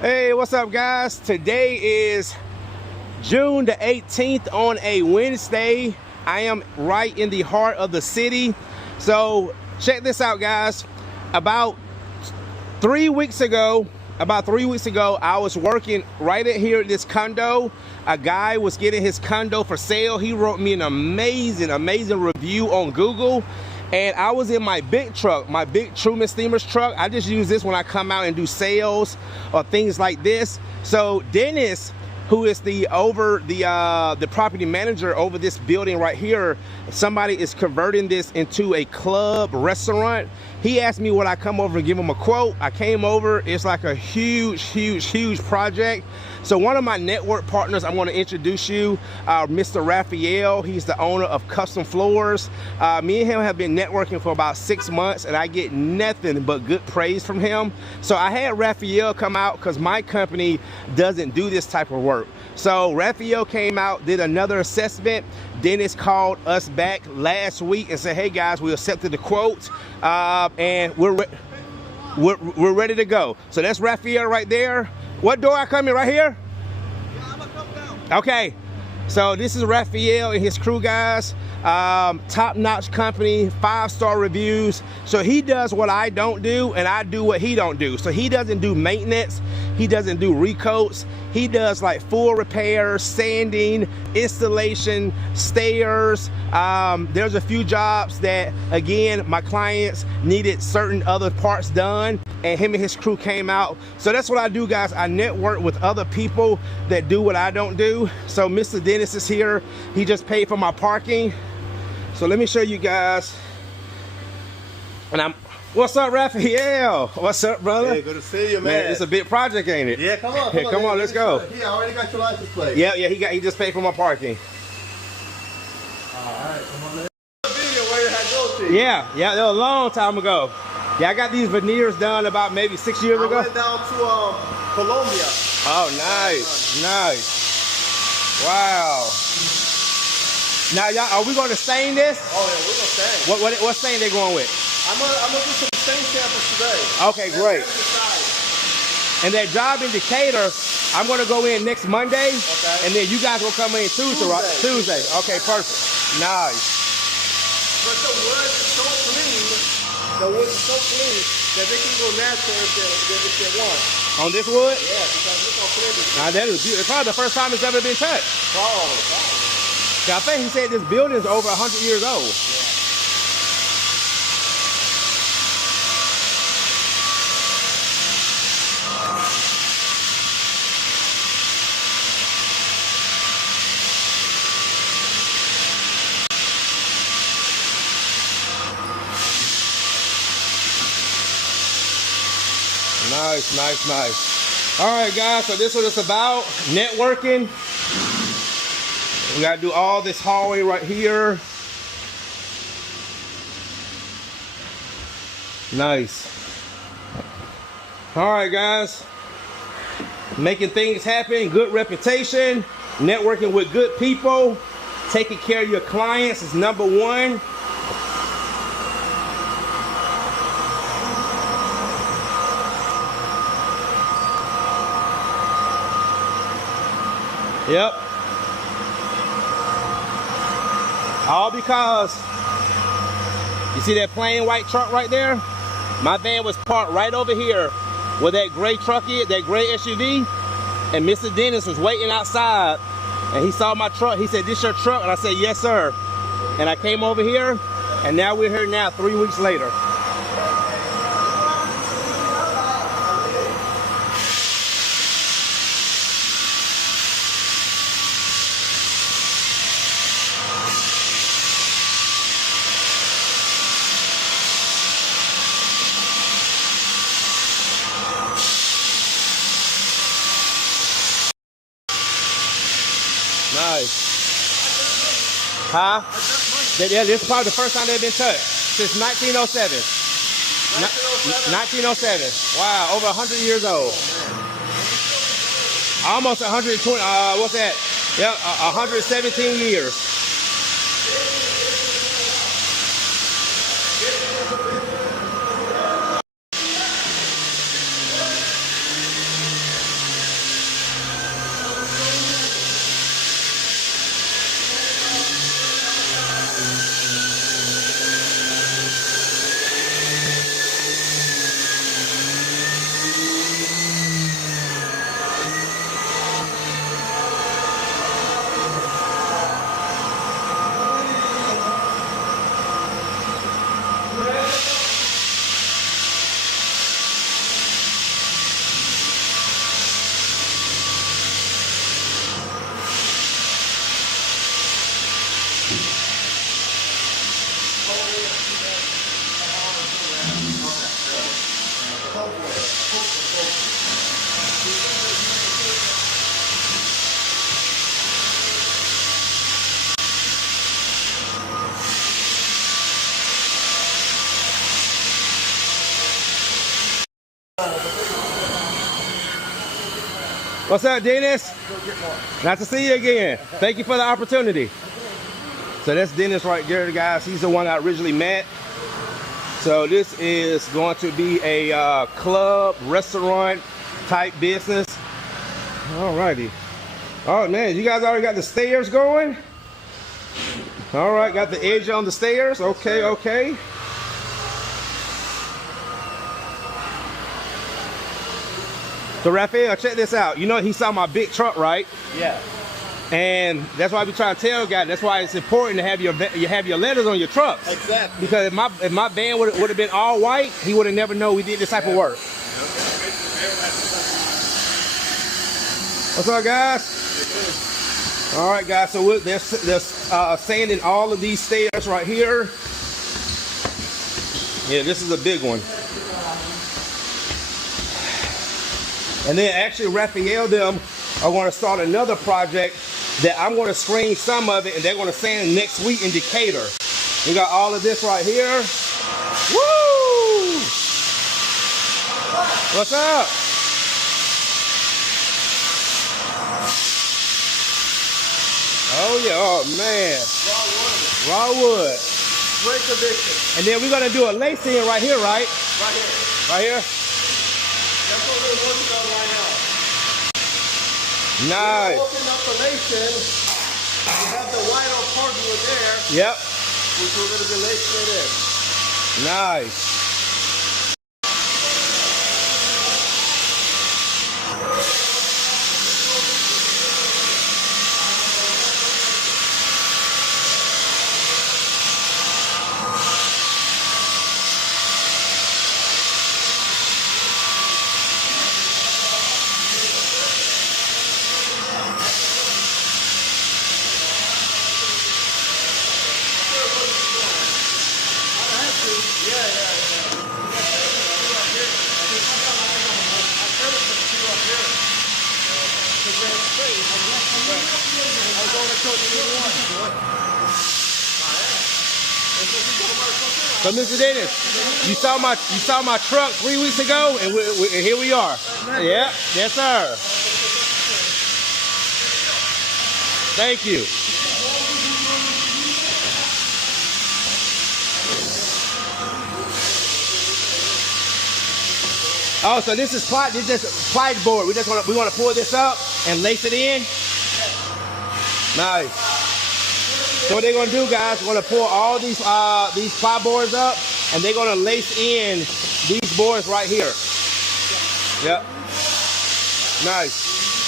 Hey, what's up, guys? Today is June the 18th on a Wednesday. I am right in the heart of the city. So check this out, guys. About 3 weeks ago, I was working right at here at this condo. A guy was getting his condo for sale. He wrote me an amazing review on Google. And I was in my big truck, my big Truman Steamers truck. I just use this when I come out and do sales or things like this. So Dennis, who is the property manager over this building right here, somebody is converting this into a club restaurant. He asked me would I come over and give him a quote. I came over. It's like a huge project. So one of my network partners, I'm going to introduce you, Mr. Raphael. He's the owner of Custom Floors. Me and him have been networking for about 6 months, and I get nothing but good praise from him. So I had Raphael come out because my company doesn't do this type of work. So Raphael came out, did another assessment. Dennis called us back last week and said, hey guys, we accepted the quote, and we're ready to go. So that's Raphael right there. What door I come in, right here? Yeah, I'm gonna come down. Okay, so this is Raphael and his crew, guys. Top-notch company, 5-star reviews. So he does what I don't do, and I do what he don't do. So he doesn't do maintenance, he doesn't do recoats. He does like full repairs, sanding, installation, stairs. There's a few jobs that, again, my clients needed certain other parts done, and him and his crew came out. So that's what I do, guys. I network with other people that do what I don't do. So Mr. Dennis is here. He just paid for my parking. So let me show you guys. And what's up, Raphael? What's up, brother? Hey, good to see you, man. It's a big project, ain't it? Yeah, come on. Come on, let's go. Yeah, I already got your license plate. Yeah, he just paid for my parking. All right, come on, man. Video where you had to go to. Yeah, that was a long time ago. Yeah, I got these veneers done about maybe 6 years ago. I went down to Colombia. Oh, nice. Wow. Now, y'all, are we going to stain this? Oh, yeah, we're going to stain. What stain they going with? I'm gonna do some stain samples today. Okay, great. And that job in Decatur, I'm going to go in next Monday. Okay. And then you guys will come in Tuesday, right? Tuesday. Okay, perfect. Nice. But the wood is so clean. The wood is so clean that they can go natural if they want. On this wood? Yeah, because look how clean it is. Now, that is beautiful. It's probably the first time it's ever been touched. Probably. I think he said this building is over 100 years old. Yeah. Nice. All right, guys, so this is what it's about, networking. We gotta do all this hallway right here. Nice. All right, guys, making things happen, good reputation, networking with good people, taking care of your clients is number one. Yep. All because you see that plain white truck right there? My van was parked right over here where that gray truck is, that gray SUV, and Mr. Dennis was waiting outside and he saw my truck. He said, "This your truck?" And I said, "Yes, sir." And I came over here, and now we're here now 3 weeks later. Nice. Huh? Yeah, this is probably the first time they've been touched since 1907. 1907. Wow, over 100 years old. Almost 120. What's that? Yeah, 117 years. What's up, Dennis? Go get more. Nice to see you again. Thank you for the opportunity. So that's Dennis right there, guys. He's the one I originally met. So this is going to be a club, restaurant type business. All righty. Oh man, you guys already got the stairs going? All right, got the edge on the stairs. Okay, okay. So Raphael, check this out. You know he saw my big truck, right? Yeah. And that's why we try to tell guys. That's why it's important to have your letters on your trucks. Exactly. Because if my van would have been all white, he would have never known we did this type of work. What's up, guys? All right, guys. So they're sanding all of these stairs right here. Yeah, this is a big one. And then actually Raphael them are going to start another project that I'm going to screen some of it, and they're going to sand next week in Decatur. We got all of this right here. Woo! What's up? Oh yeah, oh man. Raw wood. Great condition. And then we're going to do a lace in right here, right? Right here. Right here? That's what we're working on right now. Nice. We're opening up the nation. We have the white on hardwood there, Yep. which we're going to be lacing it in. Nice. So Mr. Dennis, you saw my truck 3 weeks ago, and here we are. Yeah, yes sir. Thank you. Oh, so this is just ply board. We want to pull this up and lace it in. Nice. So what they're gonna do, guys, we're gonna pour all these ply boards up, and they're gonna lace in these boards right here. Yep. Nice.